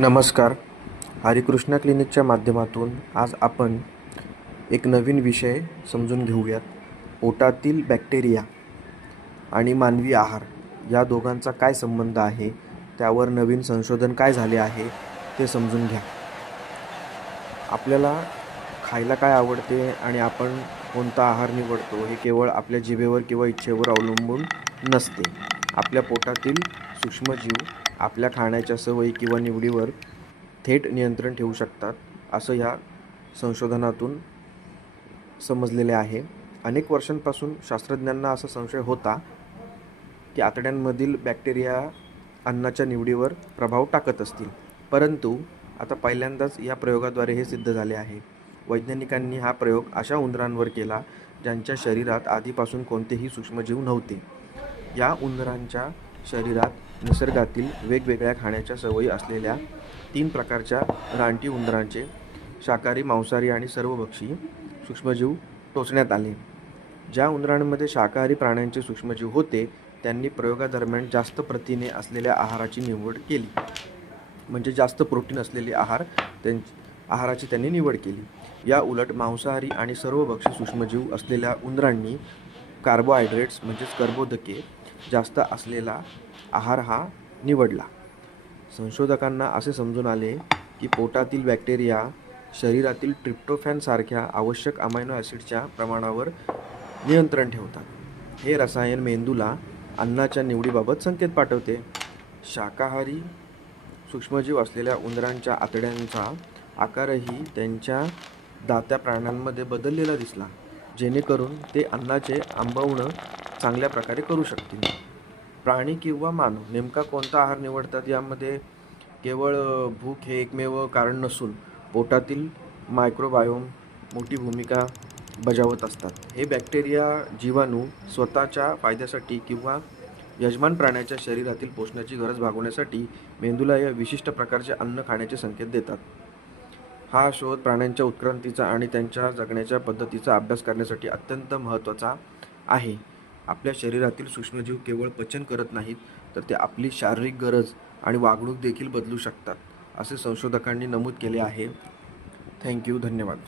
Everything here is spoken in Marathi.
नमस्कार. हरिकृष्णा क्लिनिकच्या माध्यमातून आज आपण एक नवीन विषय समजून घेऊयात. पोटातील बॅक्टेरिया आणि मानवी आहार या दोघांचा काय संबंध आहे, त्यावर नवीन संशोधन काय झाले आहे ते समजून घ्या. आपल्याला खायला काय आवडते आणि आपण कोणता आहार निवडतो हे केवळ आपल्या जिभेवर किंवा इच्छेवर अवलंबून नसते. आपल्या पोटातील सूक्ष्मजीव आपल्या खाण्याच्या सवयी किंवा निवडीवर थेट नियंत्रण ठेवू शकतात, असं ह्या संशोधनातून समजलेले आहे. अनेक वर्षांपासून शास्त्रज्ञांना असा संशय होता की आतड्यांमधील बॅक्टेरिया अन्नाच्या निवडीवर प्रभाव टाकत असतील, परंतु आता पहिल्यांदाच या प्रयोगाद्वारे हे सिद्ध झाले आहे. वैज्ञानिकांनी हा प्रयोग अशा उंदरांवर केला ज्यांच्या शरीरात आधीपासून कोणतेही सूक्ष्मजीव नव्हते. या उंदरांच्या शरीरात निसर्गातील वेगवेगळ्या खाण्याच्या सवयी असलेल्या 3 प्रकारच्या रानटी उंदरांचे शाकाहारी, मांसाहारी आणि सर्वभक्षी सूक्ष्मजीव टोचण्यात आले. ज्या उंदरांमध्ये शाकाहारी प्राण्यांचे सूक्ष्मजीव होते त्यांनी प्रयोगादरम्यान जास्त प्रथिने असलेल्या आहाराची निवड केली, म्हणजे जास्त प्रोटीन असलेले आहाराची त्यांनी निवड केली. या उलट मांसाहारी आणि सर्वभक्षी सूक्ष्मजीव असलेल्या उंदरांनी कार्बोहायड्रेट्स म्हणजेच कर्बोदके जास्त असलेला आहार हा निवडला. संशोधकांना असे समजून आले की पोटातील बॅक्टेरिया शरीरातील ट्रिप्टोफॅन सारख्या आवश्यक अमायनो ॲसिडच्या प्रमाणावर नियंत्रण ठेवतात. हे रसायन मेंदूला अन्नाच्या निवडीबाबत संकेत पाठवते. शाकाहारी सूक्ष्मजीव असलेल्या उंदरांच्या आतड्यांचा आकारही त्यांच्या दात्या प्राण्यांमध्ये बदललेला दिसला, जेणेकरून ते अन्नाचे आंबवणं चांगल्या प्रकारे करू शकतील. प्राणी किंवा मानव नेमका कोणता आहार निवडतात यामध्ये केवळ भूक हे एकमेव कारण नसून पोटातील मायक्रोबायोम मोठी भूमिका बजावत असतात. हे बॅक्टेरिया जीवाणू स्वतःच्या फायद्यासाठी किंवा यजमान प्राण्याच्या शरीरातील पोषणाची गरज भागवण्यासाठी मेंदूला या विशिष्ट प्रकारचे अन्न खाण्याचे संकेत देतात. हा शोध प्राण्यांच्या उत्क्रांतीचा आणि त्यांच्या जगण्याच्या पद्धतीचा अभ्यास करण्यासाठी अत्यंत महत्त्वाचा आहे. आपल्या शरीरातील सूक्ष्मजीव केवळ पचन करत नाहीत, तर ते आपली शारीरिक गरज आणि वागणूक देखील बदलू शकतात, असे संशोधकांनी नमूद केले आहे. थँक्यू. धन्यवाद.